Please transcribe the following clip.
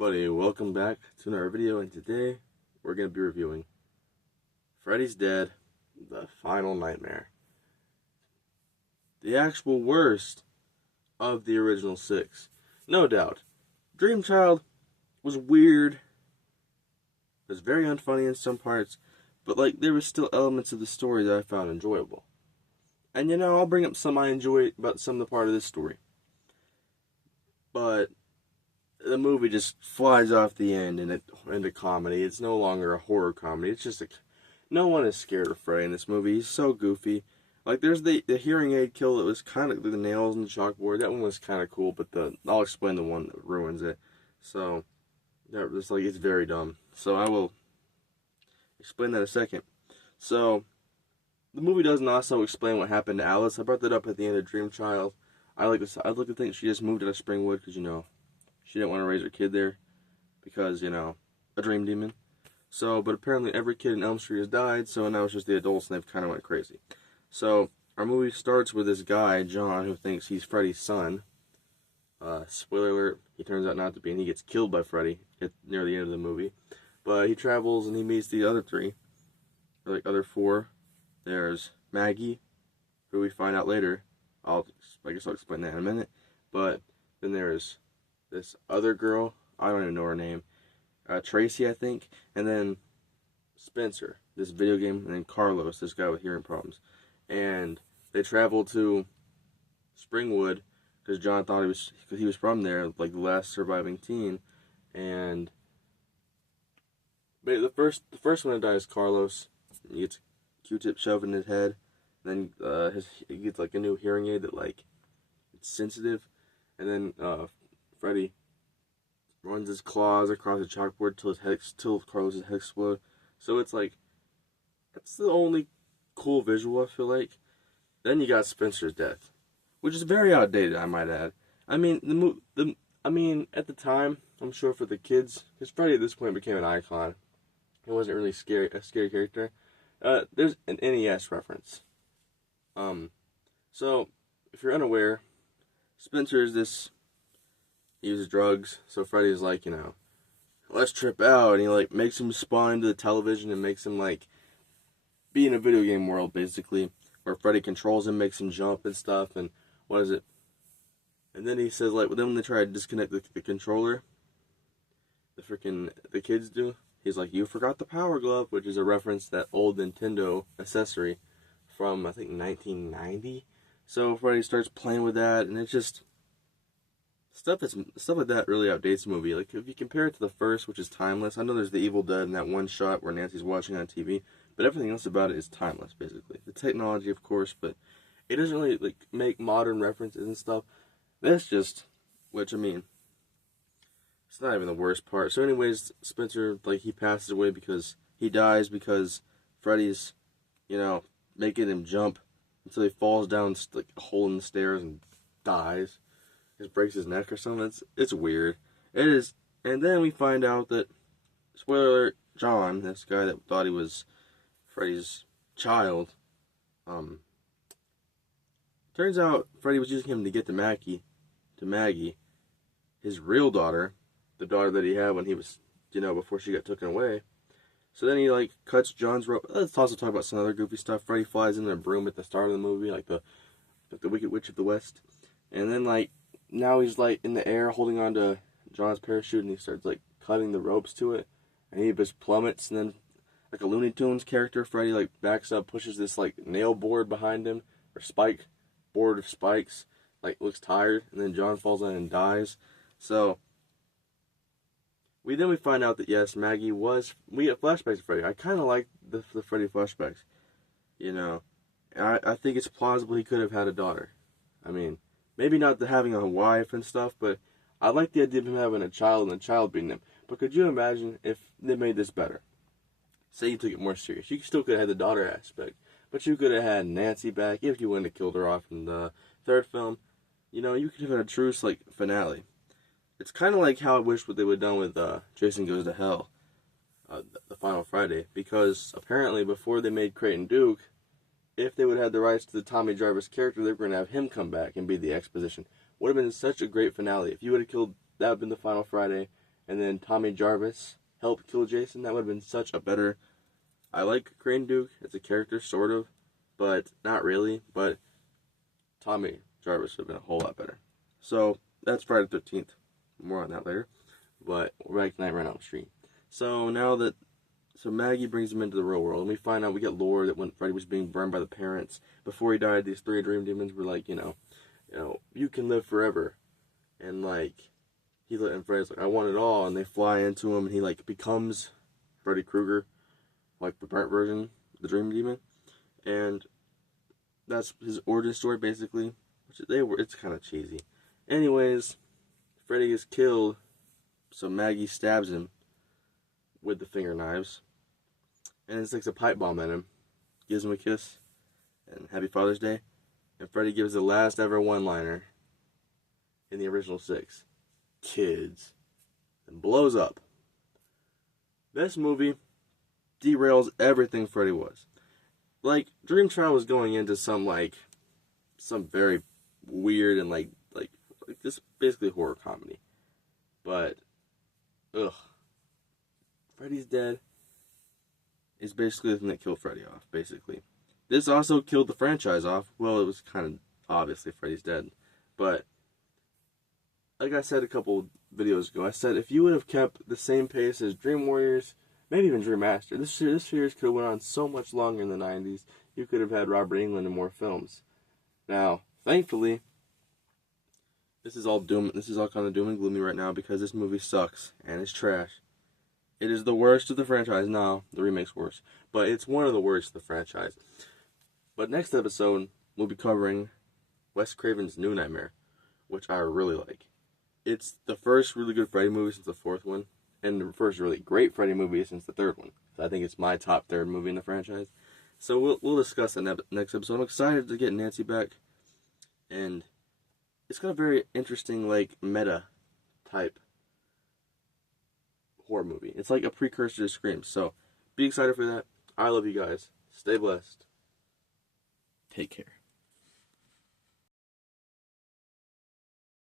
Everybody, welcome back to another video, and today we're going to be reviewing Freddy's Dead, The Final Nightmare. The actual worst of the original six. No doubt. Dream Child was weird. It was very unfunny in some parts, but there was still elements of the story that I found enjoyable. And I'll bring up some I enjoy about some of the part of this story. But the movie just flies off the end into comedy. It's no longer a horror comedy. It's just no one is scared of Freddy in this movie. He's so goofy. There's the hearing aid kill that was kind of the nails in the chalkboard. That one was kind of cool, but I'll explain the one that ruins it. So it's very dumb. So I will explain that in a second. So the movie doesn't also explain what happened to Alice. I brought that up at the end of Dream Child. I'd like to think she just moved out of Springwood because she didn't want to raise her kid there because, a dream demon. So, but apparently every kid in Elm Street has died, so now it's just the adults and they've kind of went crazy. So, our movie starts with this guy, John, who thinks he's Freddy's son. Spoiler alert, he turns out not to be, and he gets killed by Freddy near the end of the movie. But he travels and he meets the other three, or other four. There's Maggie, who we find out later. I guess I'll explain that in a minute. But then there's this other girl, I don't even know her name, Tracy, I think, and then Spencer, this video game, and then Carlos, this guy with hearing problems. And they travel to Springwood because John thought he was from there, the last surviving teen. And but the first one to die is Carlos. He gets a Q-tip shoved in his head. And then he gets a new hearing aid that it's sensitive. And then Freddy runs his claws across the chalkboard till Carlos's head explodes. So it's that's the only cool visual, I feel like. Then you got Spencer's death, which is very outdated, I might add. I mean, at the time, I'm sure for the kids, because Freddy at this point became an icon. He wasn't really a scary character. There's an NES reference. So if you're unaware, Spencer is he uses drugs, so Freddy's let's trip out, and he makes him spawn into the television and makes him be in a video game world, basically, where Freddy controls him, makes him jump and stuff, and what is it? And then he says then when they try to disconnect the controller, the kids do, he's like, you forgot the power glove, which is a reference to that old Nintendo accessory from, I think, 1990. So Freddy starts playing with that, and it's just stuff like that really outdates the movie. If you compare it to the first, which is timeless, I know there's the Evil Dead and that one shot where Nancy's watching on TV, but everything else about it is timeless, basically. The technology, of course, but it doesn't really make modern references and stuff. That's just, it's not even the worst part. So anyways, Spencer, he passes away because he dies because Freddy's, making him jump until he falls down a hole in the stairs and dies. Just breaks his neck or something. It's weird. It is. And then we find out that, spoiler alert, John, this guy that thought he was Freddy's child, turns out Freddy was using him to get to Maggie, his real daughter, the daughter that he had when he was, before she got taken away. So then he cuts John's rope. Let's also talk about some other goofy stuff. Freddy flies in a broom at the start of the movie, the Wicked Witch of the West. And then now he's in the air holding on to John's parachute, and he starts cutting the ropes to it, and he just plummets, and then a Looney Tunes character, Freddy backs up, pushes this nail board behind him, or board of spikes, looks tired, and then John falls in and dies. So we find out that yes, Maggie we get flashbacks of Freddy. I kind of like the Freddy flashbacks, and I think it's plausible he could have had a daughter. Maybe not having a wife and stuff, but I like the idea of him having a child and the child beating him. But could you imagine if they made this better? Say you took it more serious. You still could have had the daughter aspect, but you could have had Nancy back if you wouldn't have killed her off in the third film. You could have had a true finale. It's kind of like how I wish what they would have done with Jason Goes to Hell, the final Friday, because apparently before they made Creighton Duke, if they would have had the rights to the Tommy Jarvis character, they were going to have him come back and be the exposition. Would have been such a great finale. If you would have killed, that would have been the final Friday, and then Tommy Jarvis helped kill Jason. That would have been such a better. I like Crane Duke as a character, sort of, but not really. But Tommy Jarvis would have been a whole lot better. So that's Friday the 13th. More on that later. But we're back to Nightmare on Elm Street. So Maggie brings him into the real world, and we find out, we get lore that when Freddy was being burned by the parents, before he died, these 3 dream demons were like, you can live forever. And and Freddy's like, I want it all, and they fly into him, and he becomes Freddy Krueger, like the burnt version, the dream demon. And that's his origin story, basically. It's kind of cheesy. Anyways, Freddy is killed, so Maggie stabs him with the finger knives, and it sticks a pipe bomb at him, gives him a kiss, and Happy Father's Day. And Freddy gives the last ever one-liner in the original 6, kids, and blows up. This movie derails everything Freddy was. Dream Child was going into some very weird and this basically horror comedy. But, Freddy's Dead is basically the thing that killed Freddy off, basically. This also killed the franchise off. Well, it was kind of obviously Freddy's Dead. But, like I said a couple videos ago, I said if you would have kept the same pace as Dream Warriors, maybe even Dream Master, this series could have went on so much longer in the 90s. You could have had Robert Englund in more films. Now, thankfully, this is all kind of doom and gloomy right now because this movie sucks and it's trash. It is the worst of the franchise. No, the remake's worse. But it's one of the worst of the franchise. But next episode, we'll be covering Wes Craven's New Nightmare, which I really like. It's the first really good Freddy movie since the 4th one, and the first really great Freddy movie since the 3rd one. So I think it's my top 3rd movie in the franchise. So we'll discuss that next episode. I'm excited to get Nancy back, and it's got a very interesting, meta type horror movie. It's like a precursor to Scream. So be excited for that. I love you guys. Stay blessed. Take care.